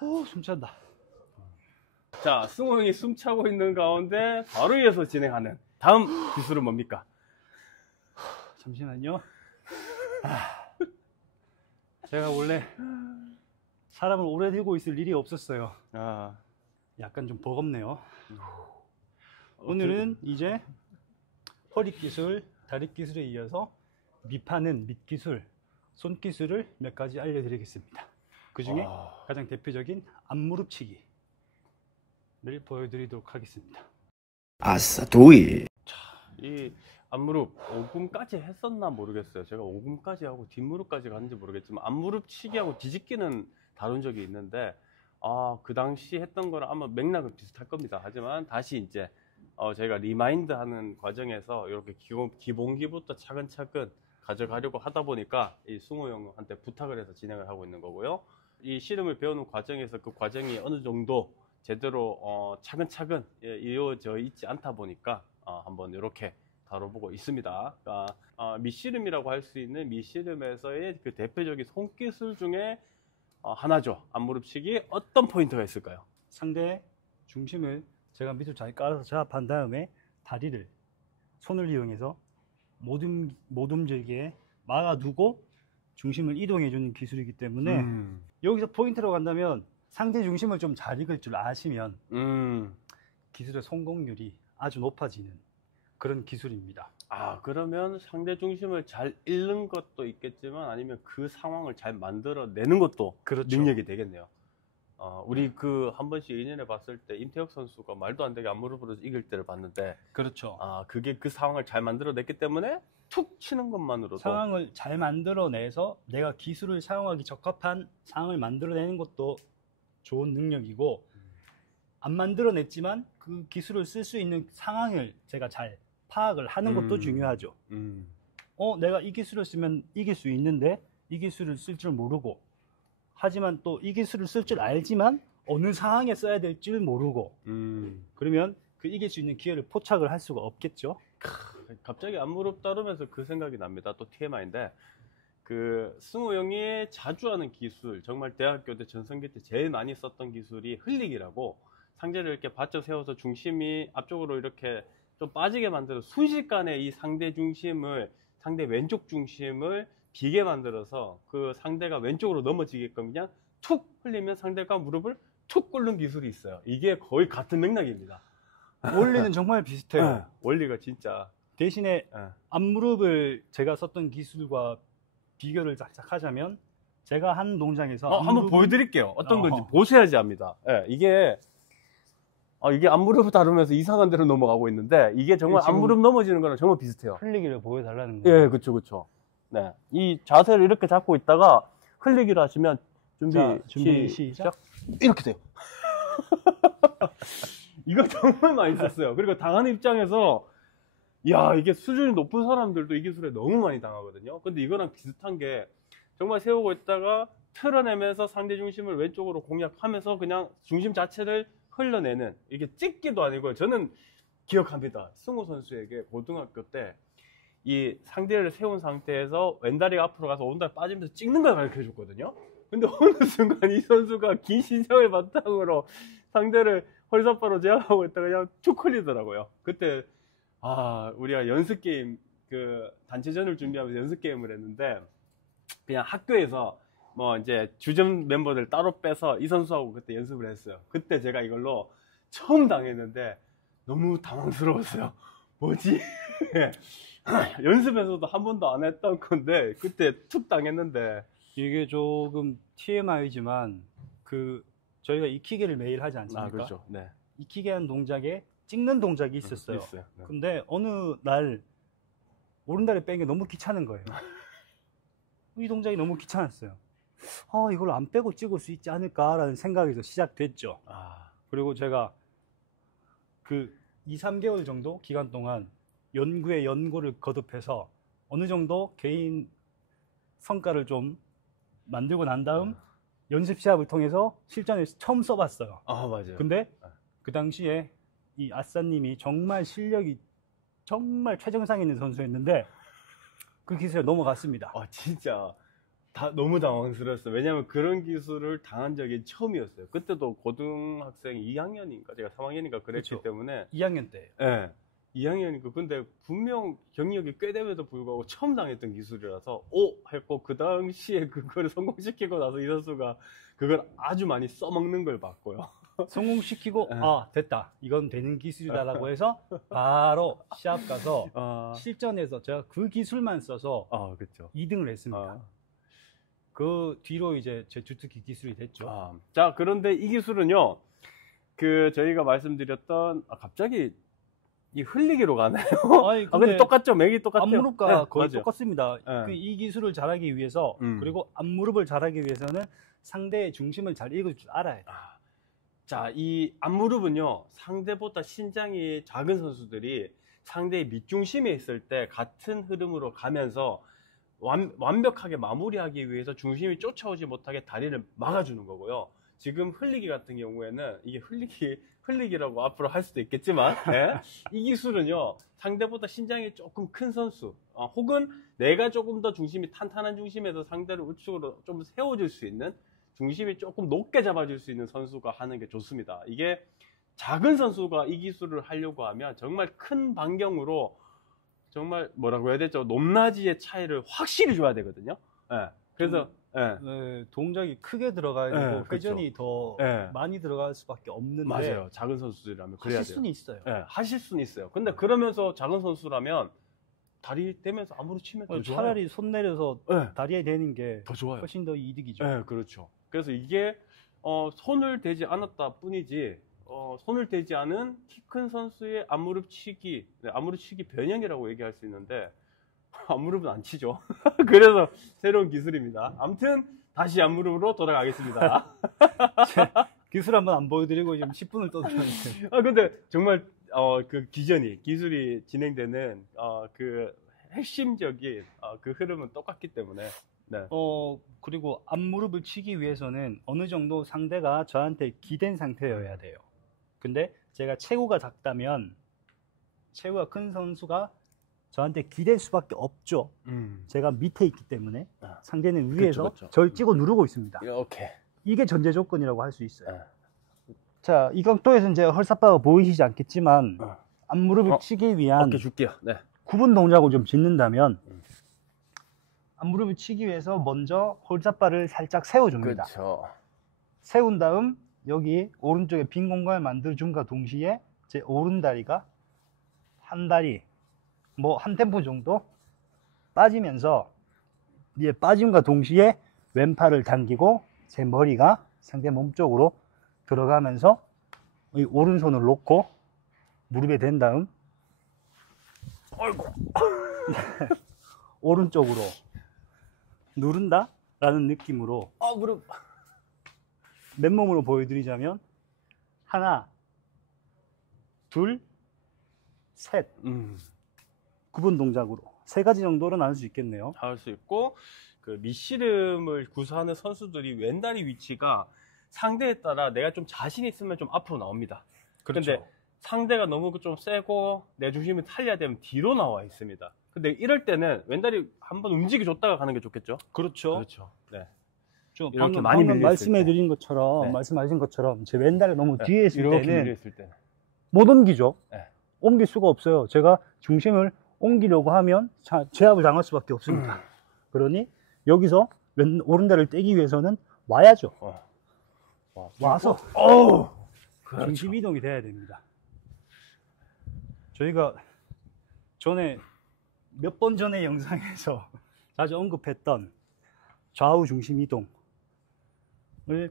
오, 숨찬다. 자, 승호 형이 숨차고 있는 가운데 바로 이어서 진행하는 다음 기술은 뭡니까? 잠시만요. 제가 원래 사람을 오래 들고 있을 일이 없었어요. 약간 좀 버겁네요. 오늘은 이제 허리 기술, 다리 기술에 이어서 밑파는 밑기술, 손기술을 몇 가지 알려드리겠습니다. 그 중에 가장 대표적인 앞무릎치기를 보여드리도록 하겠습니다. 아싸 도이. 이 앞무릎 5금까지 했었나 모르겠어요. 제가 5금까지 하고 뒷무릎까지 갔는지 모르겠지만 앞무릎 치기하고 뒤집기는 다룬 적이 있는데 그 당시 했던 거랑 아마 맥락은 비슷할 겁니다. 하지만 다시 이제 저희가 리마인드 하는 과정에서 이렇게 기본기부터 차근차근 가져가려고 하다 보니까 이 승호 형한테 부탁을 해서 진행을 하고 있는 거고요. 이 씨름을 배우는 과정에서 그 과정이 어느 정도 제대로 차근차근 이어져 있지 않다 보니까 한번 이렇게 다뤄보고 있습니다. 그러니까 밑씨름이라고 할 수 있는 밑씨름에서의 그 대표적인 손기술 중에 하나죠. 앞무릎치기. 어떤 포인트가 있을까요? 상대 중심을 제가 밑으로 잘 깔아서 제압한 다음에 다리를 손을 이용해서 못 움직이게 막아두고 중심을 이동해 주는 기술이기 때문에 여기서 포인트라고 한다면 상대 중심을 좀 잘 읽을 줄 아시면 기술의 성공률이 아주 높아지는 그런 기술입니다. 그러면 상대 중심을 잘 읽는 것도 있겠지만 아니면 그 상황을 잘 만들어내는 것도 그렇죠. 능력이 되겠네요. 우리 한 번씩 2년에 봤을 때 임태혁 선수가 말도 안 되게 앞무릎으로 이길 때를 봤는데 그렇죠. 그게 그 상황을 잘 만들어냈기 때문에 툭 치는 것만으로도 상황을 잘 만들어내서 내가 기술을 사용하기 적합한 상황을 만들어내는 것도 좋은 능력이고 안 만들어냈지만 그 기술을 쓸 수 있는 상황을 제가 잘 파악을 하는 것도 중요하죠. 내가 이 기술을 쓰면 이길 수 있는데 이 기술을 쓸 줄 모르고 하지만 또 이 기술을 쓸 줄 알지만 어느 상황에 써야 될지 모르고 그러면 그 이길 수 있는 기회를 포착을 할 수가 없겠죠. 갑자기 앞무릎 다루면서 그 생각이 납니다. 또 TMI인데 그 승호 형이 자주 하는 기술, 정말 대학교 때 전성기 때 제일 많이 썼던 기술이 흘리기라고 상대를 이렇게 받쳐 세워서 중심이 앞쪽으로 이렇게 좀 빠지게 만들어 순식간에 이 상대 왼쪽 중심을 비게 만들어서 그 상대가 왼쪽으로 넘어지게끔 그냥 툭 흘리면 상대가 무릎을 툭 꿇는 기술이 있어요. 이게 거의 같은 맥락입니다. 원리는 정말 비슷해요. 원리가 진짜. 대신에 앞무릎을 제가 썼던 기술과 비교를 쫙쫙 하자면 제가 한 동작에서 한번 보여드릴게요. 어떤 건지 보셔야지 압니다. 이게 앞무릎을 다루면서 이상한 데로 넘어가고 있는데 이게 정말 앞무릎 넘어지는 거랑 정말 비슷해요. 흘리기를 보여달라는 거예요. 예, 그쵸. 네, 이 자세를 이렇게 잡고 있다가 흘리기를 하시면 준비 시작. 이렇게 돼요. 이거 정말 많이 썼어요. 그리고 당하는 입장에서 이게 수준이 높은 사람들도 이 기술에 너무 많이 당하거든요. 근데 이거랑 비슷한 게 정말 세우고 있다가 틀어내면서 상대 중심을 왼쪽으로 공략하면서 그냥 중심 자체를 흘러내는, 이게 찍기도 아니고 저는 기억합니다. 승호 선수에게 고등학교 때 이 상대를 세운 상태에서 왼다리가 앞으로 가서 오른다리 빠지면서 찍는 걸 가르쳐 줬거든요. 근데 어느 순간 이 선수가 긴 신장을 바탕으로 상대를 헐사파로 제압하고 있다가 그냥 툭 흘리더라고요. 그때 우리가 연습 게임, 단체전을 준비하면서 연습 게임을 했는데 그냥 학교에서 뭐 이제 주전 멤버들 따로 빼서 이 선수하고 그때 연습을 했어요. 그때 제가 이걸로 처음 당했는데 너무 당황스러웠어요. 뭐지? 연습에서도 한 번도 안 했던 건데 그때 툭 당했는데. 이게 조금 TMI지만 저희가 이키게를 매일 하지 않습니까? 그렇죠. 네. 이키게 하는 동작에 찍는 동작이 있었어요. 있어요. 네. 근데 어느 날 오른다리 빼는 게 너무 귀찮은 거예요. 이 동작이 너무 귀찮았어요. 이걸 안 빼고 찍을 수 있지 않을까라는 생각에서 시작됐죠. 그리고 제가 2, 3개월 정도 기간 동안 연구에 연구를 거듭해서 어느 정도 개인 성과를 좀 만들고 난 다음 연습 시합을 통해서 실전에서 처음 써봤어요. 맞아요. 근데 그 당시에 이 아싸님이 정말 실력이 정말 최정상에 있는 선수였는데 그 기술에 넘어갔습니다. 진짜 너무 당황스러웠어요. 왜냐하면 그런 기술을 당한 적이 처음이었어요. 그때도 고등학생 2학년인가 제가 3학년인가 그랬기 그렇죠. 때문에 2학년 때. 예. 2학년이고 근데 분명 경력이 꽤 됨에도 불구하고 처음 당했던 기술이라서 했고 그 당시에 그거를 성공시키고 나서 이 선수가 그걸 아주 많이 써먹는 걸 봤고요. 성공시키고 네. 됐다. 이건 되는 기술이다라고 해서 바로 시합 가서 아, 실전에서 제가 그 기술만 써서 그렇죠. 2등을 했습니다. 그 뒤로 이제 제 주특기 기술이 됐죠. 자, 그런데 이 기술은요, 저희가 말씀드렸던, 갑자기 이 흘리기로 가나요? 아니, 근데 똑같죠? 맥이 똑같아요. 앞무릎과 네, 거의 맞아요. 똑같습니다. 네. 이 기술을 잘하기 위해서 그리고 앞무릎을 잘하기 위해서는 상대의 중심을 잘 읽을 줄 알아야 돼요. 자, 이 앞무릎은요, 상대보다 신장이 작은 선수들이 상대의 밑중심에 있을 때 같은 흐름으로 가면서 완벽하게 마무리하기 위해서 중심이 쫓아오지 못하게 다리를 막아주는 거고요. 지금 흘리기 같은 경우에는 이게 흘리기라고 앞으로 할 수도 있겠지만 예? 이 기술은요, 상대보다 신장이 조금 큰 선수 혹은 내가 조금 더 중심이 탄탄한 중심에서 상대를 우측으로 좀 세워줄 수 있는, 중심이 조금 높게 잡아줄 수 있는 선수가 하는 게 좋습니다. 이게 작은 선수가 이 기술을 하려고 하면 정말 큰 반경으로 정말 뭐라고 해야 되죠? 높낮이의 차이를 확실히 줘야 되거든요. 예. 그래서 동작이 크게 들어가야 되고 그렇죠. 회전이 더 많이 들어갈 수밖에 없는데 맞아요. 작은 선수들이라면 그래야 하실 돼요. 수는 있어요. 하실 수는 있어요. 근데 그러면서 작은 선수라면 다리 대면서 아무리 치면 더 좋아요. 차라리 손 내려서 다리에 대는 게 더 좋아요. 훨씬 더 이득이죠. 네, 그렇죠. 그래서 이게 손을 대지 않았다 뿐이지 손을 대지 않은 키 큰 선수의 앞무릎 치기, 앞무릎 치기 변형이라고 얘기할 수 있는데 앞무릎은 안 치죠. 그래서 새로운 기술입니다. 아무튼 다시 앞무릎으로 돌아가겠습니다. 기술 한번 안 보여드리고 지금 10분을 떠들었는데. 근데 정말 그 기술이 진행되는 그 핵심적인 그 흐름은 똑같기 때문에. 네. 그리고 앞무릎을 치기 위해서는 어느 정도 상대가 저한테 기댄 상태여야 돼요. 근데 제가 체구가 작다면 체구가 큰 선수가 저한테 기댈 수밖에 없죠. 제가 밑에 있기 때문에 상대는 위에서 그렇죠. 절 찍어 누르고 있습니다. 이렇게. 이게 전제 조건이라고 할 수 있어요. 자, 이 각도에서는 제가 헐사바가 보이시지 않겠지만 앞무릎을 치기 위한 어깨 줄게요. 네. 구분 동작을 좀 짓는다면 앞무릎을 치기 위해서 먼저 홀사바를 살짝 세워줍니다. 그렇죠. 세운 다음 여기 오른쪽에 빈 공간을 만들어줌과 동시에 제 오른다리가 한 다리 뭐 한 템포 정도 빠지면서 이에 빠짐과 동시에 왼팔을 당기고 제 머리가 상대 몸 쪽으로 들어가면서 이 오른손을 놓고 무릎에 댄 다음 오른쪽으로 누른다 라는 느낌으로 무릎. 맨몸으로 보여드리자면 하나 둘 셋 구분 동작으로 3가지 정도로 나눌 수 있겠네요. 할 수 있고, 그 밑씨름을 구사하는 선수들이 왼다리 위치가 상대에 따라 내가 좀 자신 있으면 좀 앞으로 나옵니다. 그런데 상대가 너무 좀 세고 내 중심이 탈려야 되면 뒤로 나와 있습니다. 근데 이럴 때는 왼다리 한번 움직여 줬다가 가는 게 좋겠죠? 그렇죠. 그렇죠. 네. 좀 이렇게 방금, 많이 방금 밀려 있을 말씀해드린 것처럼 네. 말씀하신 것처럼 제 왼다리 너무 뒤에 있을 이렇게 때는 밀려 있을 때는. 못 옮기죠. 네. 옮길 수가 없어요. 제가 중심을 옮기려고 하면 제압을 당할 수밖에 없습니다. 그러니 여기서 오른다리를 떼기 위해서는 와야죠. 와서 그렇죠. 중심 이동이 돼야 됩니다. 저희가 전에 몇 번 전에 영상에서 자주 언급했던 좌우 중심 이동을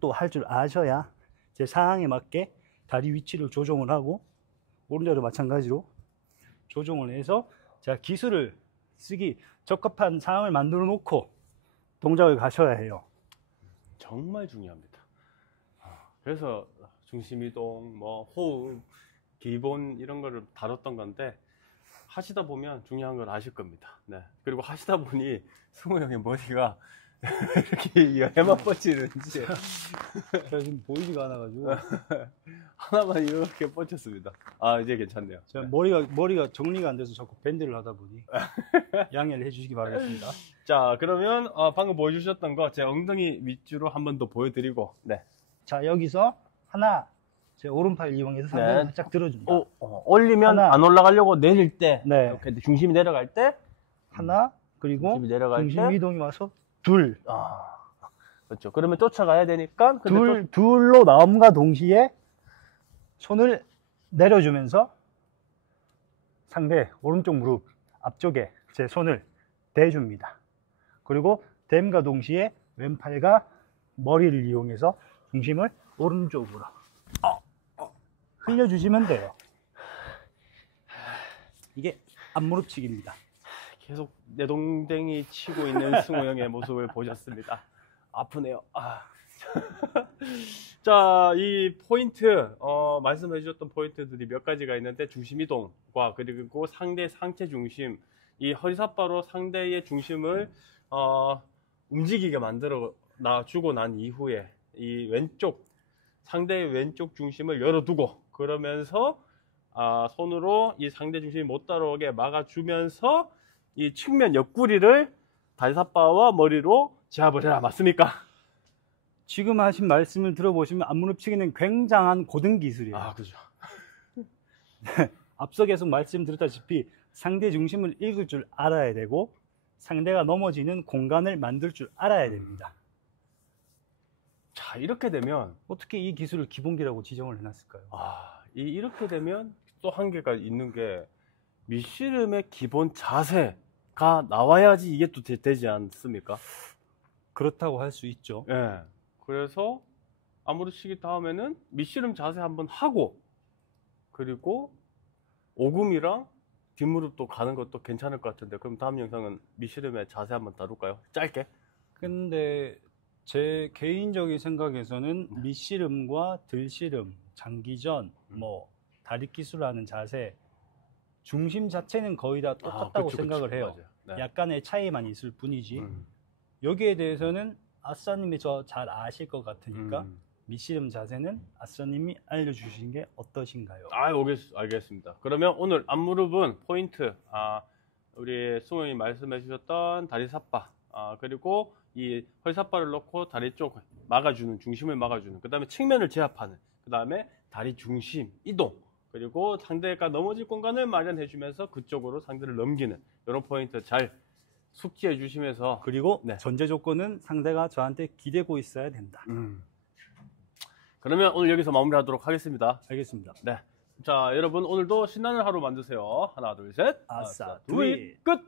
또 할 줄 아셔야 제 상황에 맞게 다리 위치를 조정을 하고 오른다리도 마찬가지로 조정을 해서 제가 기술을 쓰기 적합한 상황을 만들어 놓고 동작을 가셔야 해요. 정말 중요합니다. 그래서 중심이동, 뭐 호흡, 기본 이런 거를 다뤘던 건데 하시다 보면 중요한 걸 아실 겁니다. 네. 그리고 하시다 보니 승우 형의 머리가 이렇게 해만 뻗치는지 제가 지금 보이지가 않아가지고 하나만 이렇게 뻗쳤습니다. 아, 이제 괜찮네요. 제가 머리가 정리가 안 돼서 자꾸 밴드를 하다 보니 양해를 해주시기 바라겠습니다. 자, 그러면 방금 보여주셨던 거 제 엉덩이 밑줄로 한 번 더 보여드리고, 네. 자, 여기서 하나, 제 오른팔 이용해서 상대를 네. 살짝 들어줍니다. 올리면 하나. 안 올라가려고 내릴 때, 네. 이렇게 중심이 내려갈 때, 하나, 그리고 중심이 내려갈 중심 때, 이동이 와서 둘. 그렇죠. 그러면 쫓아가야 되니까, 근데 둘로 나옴과 동시에 손을 내려주면서 상대 오른쪽 무릎 앞쪽에 제 손을 대줍니다. 그리고 댐과 동시에 왼팔과 머리를 이용해서 중심을 오른쪽으로 흘려주시면 돼요. 이게 앞무릎치기입니다. 계속 내동댕이 치고 있는 승호 형의 모습을 보셨습니다. 아프네요. 자, 이 포인트, 말씀해 주셨던 포인트들이 몇 가지가 있는데, 중심 이동과 그리고 상대 상체 중심, 이 허리삿바로 상대의 중심을, 움직이게 만들어 주고 난 이후에, 이 상대의 왼쪽 중심을 열어두고, 그러면서, 손으로 이 상대 중심이 못 따라오게 막아주면서, 이 측면 옆구리를 다리삿바와 머리로 제압을 해라. 맞습니까? 지금 하신 말씀을 들어보시면 앞무릎치기는 굉장한 고등 기술이에요. 그죠. 앞서 계속 말씀드렸다시피 상대 중심을 읽을 줄 알아야 되고 상대가 넘어지는 공간을 만들 줄 알아야 됩니다. 자, 이렇게 되면 어떻게 이 기술을 기본기라고 지정을 해놨을까요? 이렇게 되면 또 한계가 있는 게 밑씨름의 기본 자세가 나와야지 이게 또 되지 않습니까? 그렇다고 할 수 있죠. 예. 그래서 앞무릎치기 다음에는 밑씨름 자세 한번 하고 그리고 오금이랑 뒷무릎도 가는 것도 괜찮을 것 같은데 그럼 다음 영상은 밑씨름의 자세 한번 다룰까요? 짧게? 근데 제 개인적인 생각에서는 밑씨름과 들씨름, 장기전, 다리 기술하는 자세 중심 자체는 거의 다 똑같다고 생각을 해요. 맞아요. 네. 약간의 차이만 있을 뿐이지 여기에 대해서는 아싸님이 저 잘 아실 것 같으니까 밑씨름 자세는 아싸님이 알려주신 게 어떠신가요? 알겠습니다. 그러면 오늘 앞무릎은 포인트, 우리 승호님이 말씀해 주셨던 다리삿바, 그리고 이 허리삿바를 넣고 다리 쪽 막아주는, 중심을 막아주는, 그 다음에 측면을 제압하는, 그 다음에 다리 중심 이동, 그리고 상대가 넘어질 공간을 마련해 주면서 그쪽으로 상대를 넘기는 이런 포인트 잘 숙지해 주시면서 그리고 전제 조건은 상대가 저한테 기대고 있어야 된다. 그러면 오늘 여기서 마무리하도록 하겠습니다. 알겠습니다. 네. 자, 여러분 오늘도 신나는 하루 만드세요. 하나, 둘, 셋. 아싸, 둘, 끝!